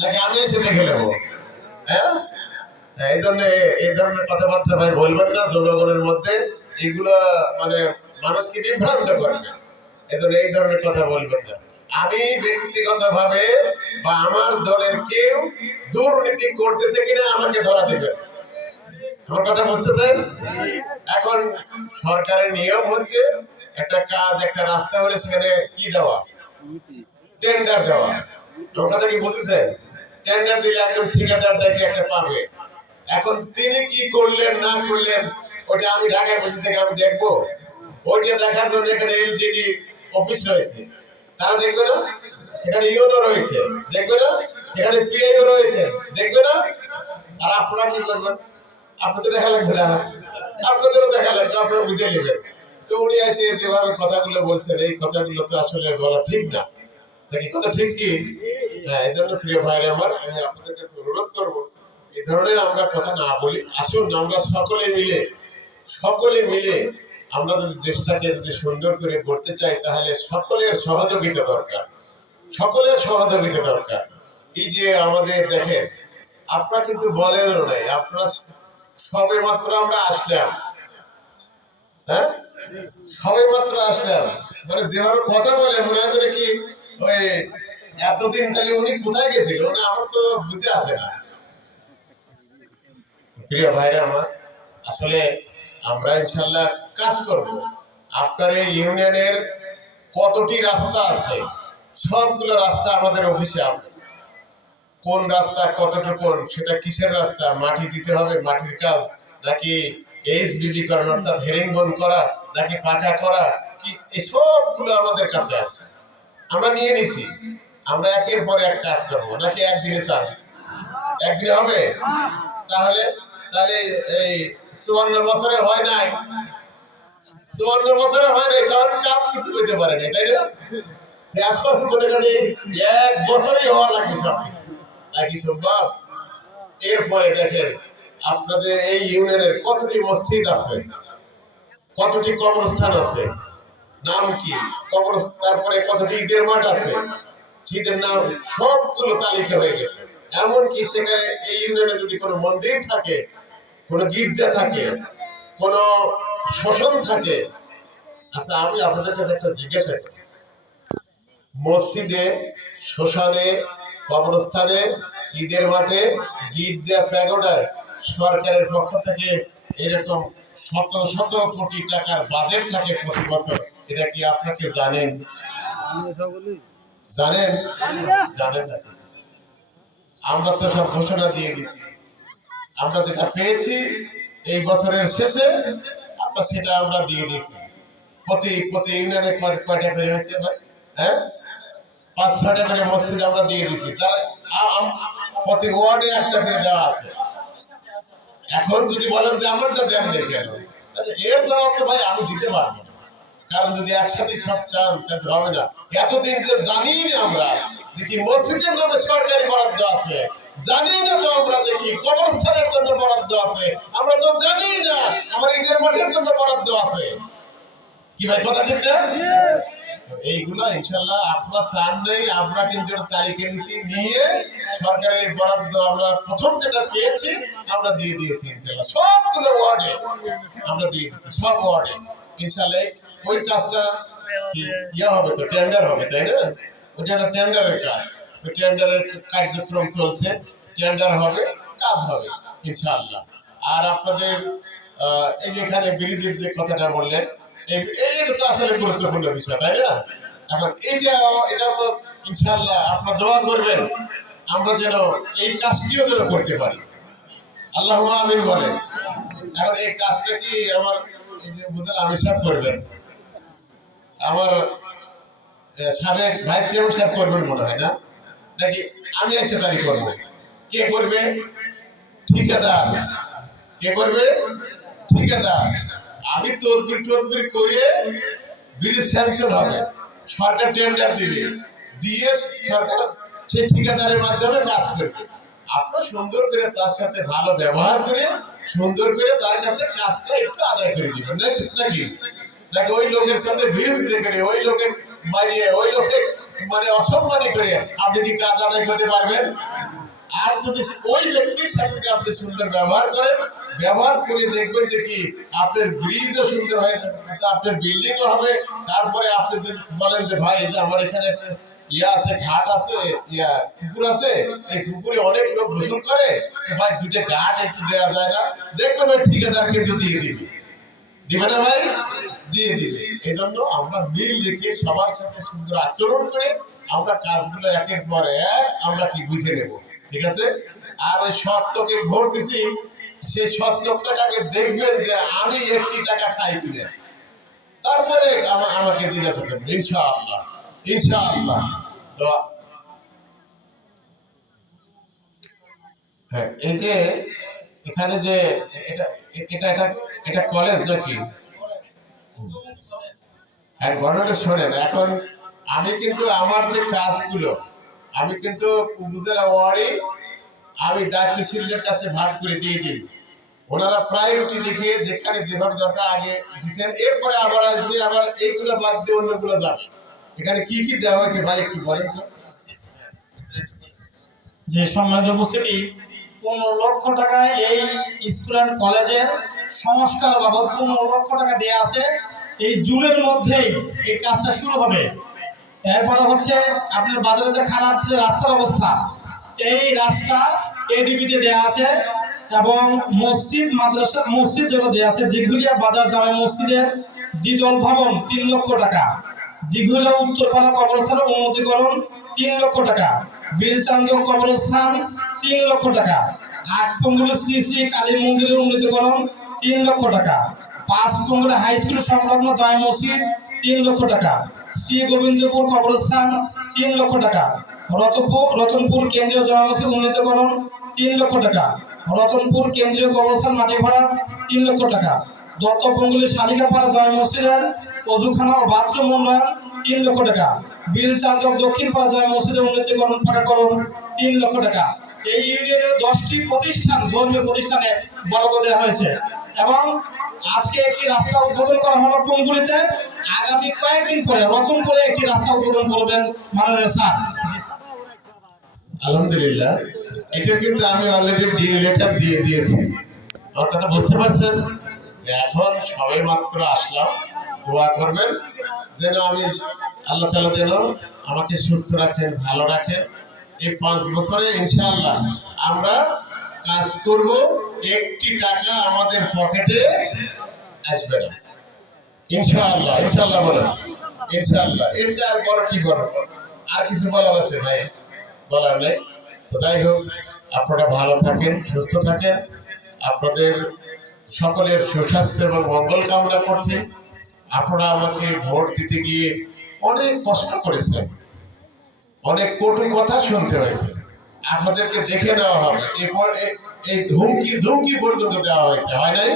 নাকি আমি এসে দেখে নেবো? হ্যাঁ, এই ধরনের কথাবার্তা ভাই বলবেন না জনগণের মধ্যে। এগুলা মানে মানুষকে বিভ্রান্ত করবে। এই ধরনের কথা বলবেন না। আমি ব্যক্তিগতভাবে বা আমার দলের কেউ দুর্নীতি করতেছে কিনা আমাকে ধরা দিবেন। আমার কথা বুঝতেছেন? এখন সরকারের নিয়ম হচ্ছে একটা কাজ, একটা রাস্তা হলে সেখানে কি দেওয়া, টেন্ডার দেওয়া। আমার কথা কি বুঝেছেন? টেন্ডার দিলে একজন ঠিকাদার ডেকে একটা পাবে। এখন তিনি কি করলেন না করলেন ওটা আমি ঢাকায় বসে থেকে আমি দেখবো? ওইটা দেখার জন্য এখানে এলজিডি অফিস রয়েছে, তারা দেখবে না? এখানে ইউনো রয়েছে, দেখবে না? এখানে পিআইও রয়েছে, দেখবে না? আর আপনারা কি করবেন? আপনাদের দেখা লাগবে না, আপনাদেরও দেখা লাগবে, আপনারা বুঝে নেবেন। তো উনি এসে যেভাবে কথাগুলো বলছেন, এই কথাগুলো তো আসলে বলা ঠিক না। নাকি কথা ঠিক কি? হ্যাঁ, এই জন্য প্রিয় ভাইরা আমার, আমি আপনাদের কাছে অনুরোধ করবো এই ধরনের আমরা কথা না বলি। আসুন আমরা সকলে মিলে আমরা যদি দেশটাকে যদি সুন্দর করে করতে চাই, তাহলে সকলের সহযোগিতা দরকার, সকলের সহযোগিতা দরকার। এই যে আমাদের দেখেন, আপনারা কিন্তু বলেনও নাই, আপনারা সবে মাত্র আমরা আসলাম। হ্যাঁ, সবে মাত্র আসলাম, মানে যেভাবে কথা বলে মনে হয় কি ওই এতদিন তাহলে উনি কোথায় গেছিল না, আমার তো বুঝে আসে না। প্রিয় ভাইরা আমার, আসলে আমরা ইনশাল্লাহ কাজ করব। আপনার এই ইউনিয়নের কতটি রাস্তা আছে, সবগুলো রাস্তা আমাদের অফিসে আছে। কোন রাস্তা কতটুকু, সেটা কিসের রাস্তা, মাটি দিতে হবে, মাটির কাজ নাকি এইচবিবি করা অর্থাৎ হেরিংবন করা নাকি পাকা করা, কি এসবগুলো আমাদের কাছে আছে। আমরা নিয়ে নিছি, আমরা একের পর এক কাজ করবো। নাকি একদিনে চান? একদিনে হবে? তাহলে তাহলে এই 54 বছরে হয় নাই, 54 বছরে হয় নাই, তখন কাপ কিছু হইতে পারে নাই, তাই না? এখন মনে করি এক বছরই হওয়া লাগবে সব কিছু, নাকি সম্ভব? এরপরে দেখেন আপনাদের এই ইউনিয়নের কতটি মসজিদ আছে, কতটি কবরস্থান আছে, নাম কি কবর, তারপরে কতটি ঈদের মাঠ আছে, ঈদের নাম সবগুলো তালিকা হয়ে গেছে। এমনকি সেখানে এই ইউনিয়নে যদি কোনো মন্দির থাকে, কোনো গির্জা থাকে, কোনো শ্মশান থাকে। আচ্ছা, আমি আপনাদের কাছে একটা জিজ্ঞাসা করি, মসজিদে, শ্মশানে, কবরস্থানে, ঈদের মাঠে, গির্জা, প্যাগোডায় সরকারের পক্ষ থেকে এরকম শত শত কোটি টাকার বাজেট থাকে প্রতি বছর। এটা কি আপনাকে জানেন? জানেন? জানেন না? আমরা তো সব ঘোষণা দিয়ে দিচ্ছি, আমরা যেটা পেয়েছি এই বছরের শেষে আমরা সেটা আমরা দিয়ে দিয়েছি। প্রতি প্রতি ইউনিয়নে কয়টা করে হয়েছে ভাই? হ্যাঁ, 5-6টা করে মসজিদ আমরা দিয়ে দিচ্ছি, তার প্রতি ওয়ার্ডে একটা করে দেওয়া আছে। এখন যদি বলেন যে আমারটা দেন নেই কেন, তাহলে এর জবাব তো ভাই আমি দিতে পারবো না। কারণ যদি একসাথে সব চান তাহলে হবে না। এতদিন যে জানি না আমরা দেখি মসজিদের নামে সরকারি বরাদ্দ আছে, জানি না তো আমরা দেখি কবরস্থানের জন্য বরাদ্দ আছে, আমরা তো জানি না আমার ঈদের মাঠের জন্য বরাদ্দ আছে। কি ভাই কথা ঠিক না? এইগুলো ইনশাল্লাহ আপনারা চান নেই, আমরা কিন্তু তালিকা নিয়ে সরকারের বরাদ্দ আমরা প্রথম যেটা পেয়েছি আমরা দিয়ে দিয়েছি ইনশাল্লাহ, সবগুলো ওয়ার্ডে আমরা দিয়ে দিচ্ছি, সব ওয়ার্ডে ইনশাল্লাহ। ওই কাজটা ইয়ে হবে তো, টেন্ডার হবে, তাই না? ওইটা একটা টেন্ডারের কাজ, ওই টেন্ডারের কার্যক্রম চলছে, টেন্ডার হবে, কাজ হবে ইনশাল্লাহ। আর আপনাদের এই যে এখানে ব্রিজের যে কথাটা বললেন, এটা তো আসলে গুরুত্বপূর্ণ বিষয়, তাই না? এখন এটা তো ইনশাআল্লাহ আপনারা দোয়া করবেন আমরা যেন এই কাজটিও যেন করতে পারি। আল্লাহুম্মা আমিন বলেন। এখন এই কাজটা কি আমার এই যে বুঝলেন আমি সব করবেন, আমার সাবেক ভাইস চেয়ারম্যান সাহেব করবেন মনে হয় না, নাকি আমি এসে তাই করবো? কে করবে? ঠিকাদার। কে করবে? ঠিকাদার। আমি তদবির করে ব্রিজ স্যাংশন হবে, সরকার টেন্ডার দিবে, দিয়ে সরকার সেই ঠিকাদারের মাধ্যমে কাজ করবে। আপনার সুন্দর করে তার সাথে ভালো ব্যবহার করে সুন্দর করে তার কাছে কাজটা একটু আদায় করে দিবেন, নাকি নাকি ওই লোকের সাথে বিরোধিতা করে, ওই লোকের মানিয়ে, ওই লোকের মানে অসম্মানী করে আপনি কি কাজ আদায় করতে পারবেন? আর যদি ওই ব্যক্তির সাথে যদি আপনি সুন্দর ব্যবহার করেন, ব্যবহার করে দেখবেন যে কি আপনার ব্রিজও সুন্দর হয়ে যাবে, আপনার বিল্ডিংও হবে। তারপরে আপনি যদি বলেন যে ভাই এই যে আমার এখানে একটা ইয়া আছে, ঘাট আছে, ইয়া পুকুর আছে, এই পুকুরে অনেক লোক গোসল করে, ভাই দুটো ঘাট একটু দেওয়া যায় না, দেখবেন ওই ঠিকাদার কিন্তু দিয়ে দিবে, দিবে না ভাই? দিয়ে দিবে। এই জন্য আমরা মিল রেখে সবার সাথে সুন্দর আচরণ করে আমরা কাজগুলো একের পর এক আমরা কি বুঝে নেব, ঠিক আছে? আর ওই সৎ লোকে ভোট দিছি, সেই সৎ লোকটাকে আগে দেখবেন যে আমি একটি টাকা খাই কিনা, তারপরে আমাকে জিজ্ঞাসা করবেন, ইনশাআল্লাহ ইনশাআল্লাহ। তো হ্যাঁ, এই যে এখানে যে এটা এটা এটা এটা কলেজ নাকি? হ্যাঁ, ঘটনাটা শোনেন। এখন আমি কিন্তু আমার যে কাজগুলো আমি কিন্তু উপজেলা ওয়ার্ডে আমি দায়িত্বশীলদের কাছে ভাগ করে দিয়ে দিই। ওনারা প্রায়োরিটি দেখে যেখানে যেভাবে দরকার আগে দিচ্ছেন, এরপরে আবার আসবে, আবার এইগুলো বাদ দিয়ে অন্যগুলো যাবে। এখানে কি কি দেওয়া হয়েছে ভাই একটু বলেন তো। যে সম্মানিত উপস্থিতি, 15 লক্ষ টাকা এই স্কুল অ্যান্ড কলেজের সংস্কার বাবদ 15 লক্ষ টাকা দেওয়া আছে। এই জুনের মধ্যেই এই কাজটা শুরু হবে। এরপরে হচ্ছে আপনার বাজারে যে খারাপ ছিল রাস্তার অবস্থা, এই রাস্তা এডিবিতে দেওয়া আছে। এবং মসজিদ মাদ্রাসা মসজিদ যেগুলো দেওয়া আছে, দিঘুলিয়া বাজার জামে মসজিদের দ্বিতল ভবন 3 লক্ষ টাকা, দিঘুলিয়া উত্তরপাড়া কবরস্থানের উন্নতিকরণ 3 লক্ষ টাকা, বিলচান্দ কবরস্থান 3 লক্ষ টাকা, আটপঙ্গুলি শ্রী শ্রী কালী মন্দিরের উন্নতিকরণ 3 লক্ষ টাকা, 5 পঙ্গুলি হাই স্কুল সংলগ্ন জামে মসজিদ 3 লক্ষ টাকা, শ্রী গোবিন্দপুর কবরস্থান 3 লক্ষ টাকা, রতনপুর কেন্দ্রীয় জামে মসজিদ উন্নতিকরণ 3 লক্ষ টাকা, রতনপুর কেন্দ্রীয় কবরস্থান মাটি ভরা 3 লক্ষ টাকা, দত্তপঙ্গুলি শালিকাপাড়া জামে মসজিদের অজুখানা ও বাথরুম উন্নয়ন 3 লক্ষ টাকা, বিলচান্দক দক্ষিণ পাড়া জামে মসজিদের উন্নতিকরণ পাকাকরণ 3 লক্ষ টাকা। এই ইউনিয়নের 10টি প্রতিষ্ঠান, ধর্মীয় প্রতিষ্ঠানে বরাদ্দ দেওয়া হয়েছে। এবং আজকে একটি রাস্তা উদ্বোধন করা হলো পঙ্গুলিতে। আগামী কয়েকদিন পরে রতনপুরে একটি রাস্তা উদ্বোধন করবেন মাননীয় স্যার। আলহামদুলিল্লাহ, এটা কিন্তু আমি অলরেডি ডিএ লেটার দিয়ে দিয়েছি। আমার কথা বুঝতে পারছেন? এখন সবে মাত্র আসলাম, দোয়া করবেন যেন আমি আল্লাহ তাআলা যেন আমাকে সুস্থ রাখেন, ভালো রাখেন। এই 5 বছরে ইনশাআল্লাহ আমরা কাজ করব, একটি টাকা আমাদের পকেটে আসবে না, ইনশাআল্লাহ। ইনশাআল্লাহ বলেন, ইনশাআল্লাহ। এর চেয়ে আর বড় কি বড় আর কিছু বলার আছে ভাই? বলার নেই। তো যাই হোক, আপনারা ভালো থাকেন, সুস্থ থাকেন। আপনাদের সকলের সুস্বাস্থ্য এবং মঙ্গল কামনা করছি। আপনারা আমাকে ভোট দিতে গিয়ে অনেক কষ্ট করেছেন, অনেক কটু কথা শুনতে হয়েছে, আপনাদেরকে দেখে নেওয়া হবে, এরপর এই ধুমকি পর্যন্ত দেওয়া হয়েছে, হয় নাই?